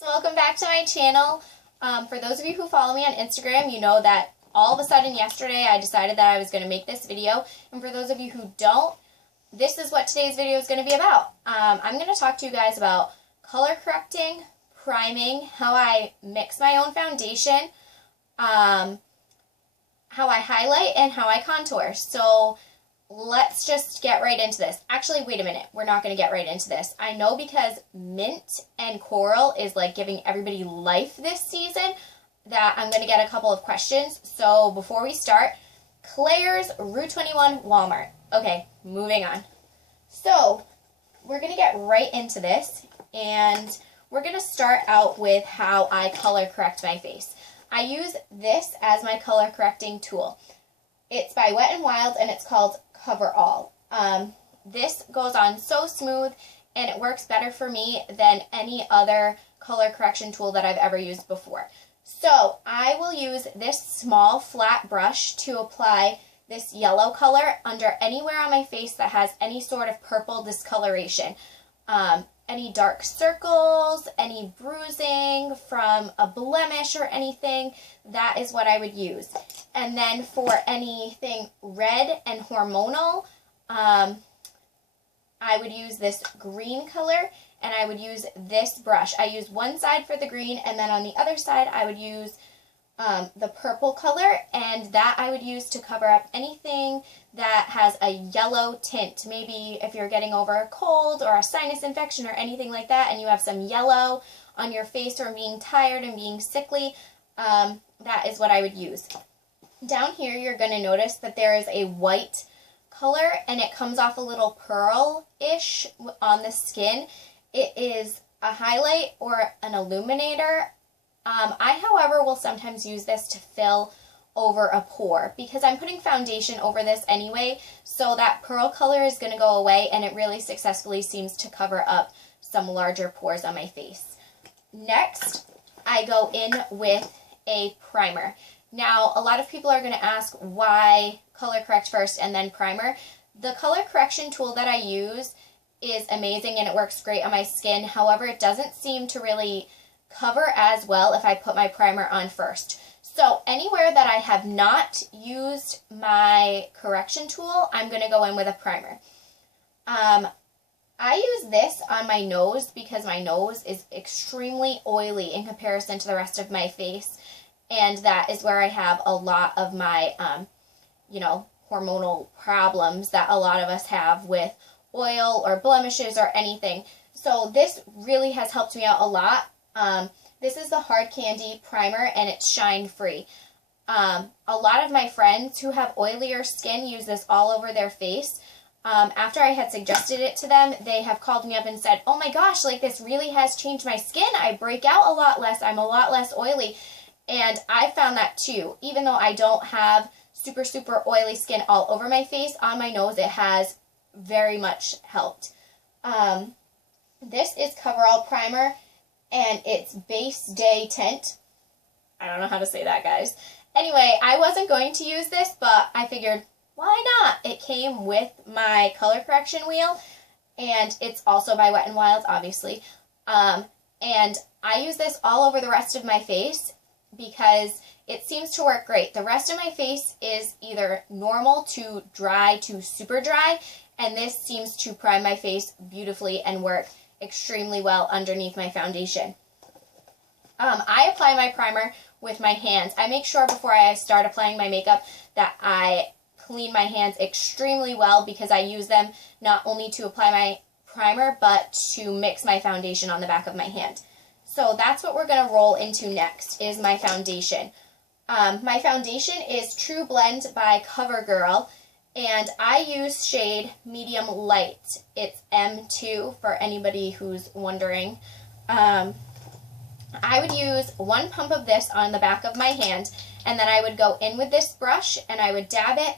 Welcome back to my channel. For those of you who follow me on Instagram, you know that all of a sudden yesterday I decided that I was going to make this video. And for those of you who don't, this is what today's video is going to be about. I'm going to talk to you guys about color correcting, priming, how I mix my own foundation, how I highlight, and how I contour. So let's just get right into this. Actually, wait a minute. We're not going to get right into this. I know because mint and coral is like giving everybody life this season that I'm going to get a couple of questions. So before we start, Claire's Rue 21 Walmart. Okay, moving on. So we're going to get right into this, and we're going to start out with how I color correct my face. I use this as my color correcting tool. It's by Wet n Wild, and it's called Cover All. This goes on so smooth, and it works better for me than any other color correction tool that I've ever used before. So I will use this small flat brush to apply this yellow color under anywhere on my face that has any sort of purple discoloration. Any dark circles, any bruising from a blemish or anything, that is what I would use. And then for anything red and hormonal, I would use this green color, and I would use this brush. I use one side for the green, and then on the other side I would use the purple color, and that I would use to cover up anything that has a yellow tint. Maybe if you're getting over a cold or a sinus infection or anything like that, and you have some yellow on your face or being tired and being sickly, that is what I would use. Down here you're going to notice that there is a white color, and it comes off a little pearl-ish on the skin. It is a highlight or an illuminator. I, however, will sometimes use this to fill over a pore because I'm putting foundation over this anyway, so that pearl color is going to go away, and it really successfully seems to cover up some larger pores on my face. Next, I go in with a primer. Now, a lot of people are going to ask why color correct first and then primer. The color correction tool that I use is amazing, and it works great on my skin. However, it doesn't seem to really cover as well if I put my primer on first. So anywhere that I have not used my correction tool, I'm going to go in with a primer. I use this on my nose because my nose is extremely oily in comparison to the rest of my face, and that is where I have a lot of my, hormonal problems that a lot of us have with oil or blemishes or anything. So this really has helped me out a lot. This is the Hard Candy Primer, and it's shine free. A lot of my friends who have oilier skin use this all over their face. After I had suggested it to them, they have called me up and said, oh my gosh, like this really has changed my skin. I break out a lot less. I'm a lot less oily. And I found that too. Even though I don't have super, super oily skin all over my face, on my nose, it has very much helped. This is Cover All Primer, and it's Base Day Tint. I don't know how to say that, guys. Anyway, I wasn't going to use this, but I figured, why not? It came with my color correction wheel, and it's also by Wet n Wild, obviously. And I use this all over the rest of my face because it seems to work great. The rest of my face is either normal to dry to super dry, and this seems to prime my face beautifully and work extremely well underneath my foundation. I apply my primer with my hands. I make sure before I start applying my makeup that I clean my hands extremely well because I use them not only to apply my primer but to mix my foundation on the back of my hand. So that's what we're going to roll into next, is my foundation. My foundation is True Blend by CoverGirl, and I use shade Medium Light. It's M2 for anybody who's wondering. I would use one pump of this on the back of my hand, and then I would go in with this brush, and I would dab it,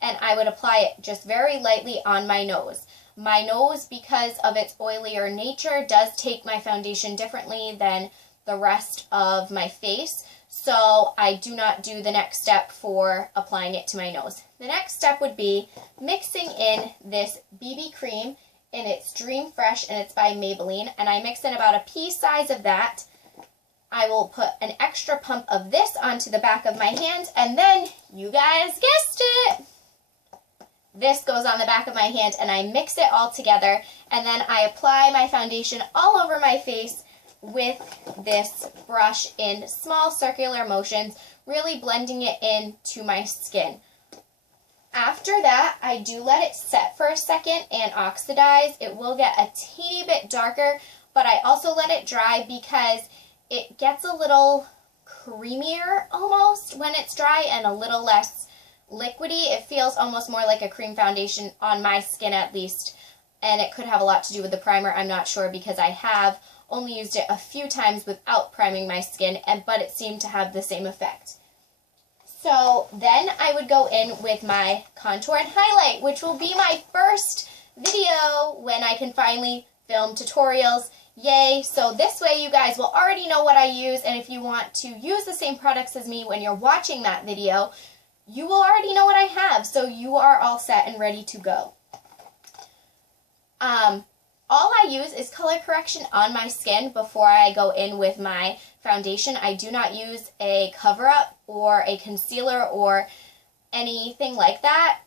and I would apply it just very lightly on my nose. My nose, because of its oilier nature, does take my foundation differently than the rest of my face, so I do not do the next step for applying it to my nose. The next step would be mixing in this BB cream, and it's Dream Fresh, and it's by Maybelline, and I mix in about a pea size of that I will put an extra pump of this onto the back of my hand, and then, you guys guessed it, this goes on the back of my hand, and I mix it all together, and then I apply my foundation all over my face with this brush in small circular motions, really blending it into my skin. After that, I do let it set for a second and oxidize. It will get a teeny bit darker, but I also let it dry because it gets a little creamier almost when it's dry and a little less liquidy. It feels almost more like a cream foundation on my skin at least, and it could have a lot to do with the primer. I'm not sure because I have only used it a few times without priming my skin, but it seemed to have the same effect. So then I would go in with my contour and highlight, which will be my first video when I can finally film tutorials. Yay! So this way you guys will already know what I use, and if you want to use the same products as me when you're watching that video, you will already know what I have, so you are all set and ready to go. All I use is color correction on my skin before I go in with my foundation. I do not use a cover-up or a concealer or anything like that.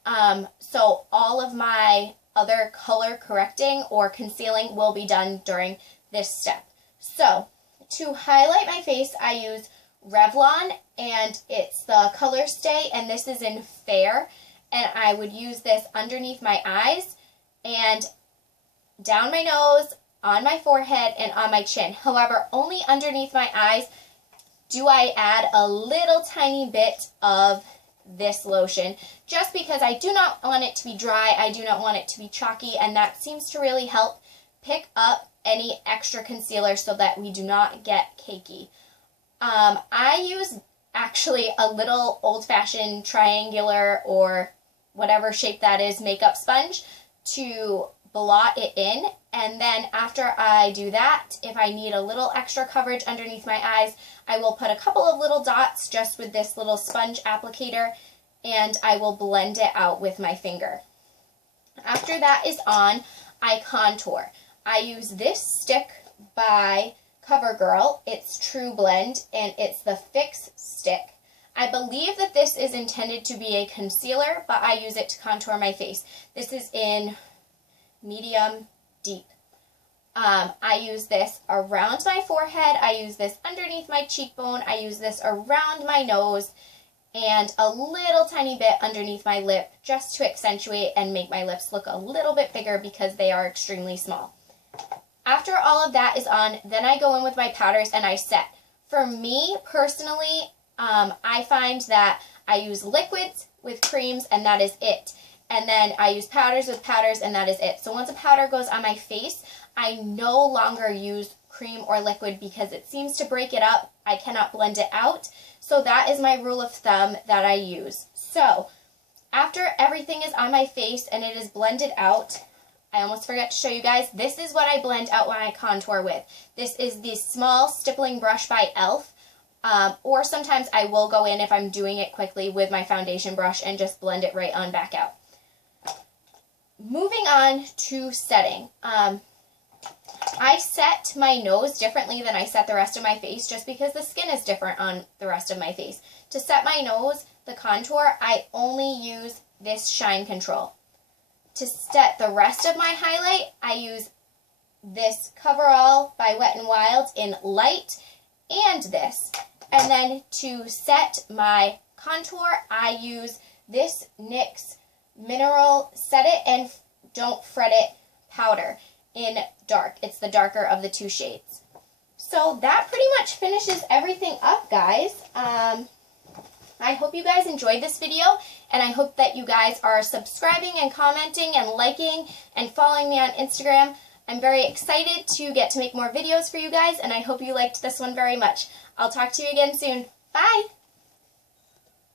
So all of my other color correcting or concealing will be done during this step. So to highlight my face, I use Revlon, and it's the Color Stay, and this is in Fair, and I would use this underneath my eyes and down my nose, on my forehead, and on my chin. However, only underneath my eyes do I add a little tiny bit of this lotion, just because I do not want it to be dry, I do not want it to be chalky, and that seems to really help pick up any extra concealer so that we do not get cakey. I use actually a little old-fashioned triangular or whatever shape that is makeup sponge to blot it in, and then after I do that, if I need a little extra coverage underneath my eyes, I will put a couple of little dots just with this little sponge applicator, and I will blend it out with my finger. After that is on, I contour. I use this stick by CoverGirl. It's True Blend, and it's the Fix Stick. I believe that this is intended to be a concealer, but I use it to contour my face. This is in medium deep. I use this around my forehead, I use this underneath my cheekbone, I use this around my nose, and a little tiny bit underneath my lip just to accentuate and make my lips look a little bit bigger because they are extremely small. After all of that is on, then I go in with my powders and I set. For me, personally, I find that I use liquids with creams and that is it. And then I use powders with powders, and that is it. So once a powder goes on my face, I no longer use cream or liquid because it seems to break it up. I cannot blend it out. So that is my rule of thumb that I use. So after everything is on my face and it is blended out, I almost forgot to show you guys, this is what I blend out when I contour with. This is the small stippling brush by e.l.f. Or sometimes I will go in if I'm doing it quickly with my foundation brush and just blend it right on back out. Moving on to setting. I set my nose differently than I set the rest of my face just because the skin is different on the rest of my face. To set my nose, the contour, I only use this Shine Control. To set the rest of my highlight, I use this Coverall by Wet n Wild in light and this. And then to set my contour, I use this NYX Mineral Set It and Don't Fret It powder in dark. It's the darker of the two shades. So that pretty much finishes everything up, guys. I hope you guys enjoyed this video, and I hope that you guys are subscribing and commenting and liking and following me on Instagram. I'm very excited to get to make more videos for you guys, and I hope you liked this one very much. I'll talk to you again soon. Bye!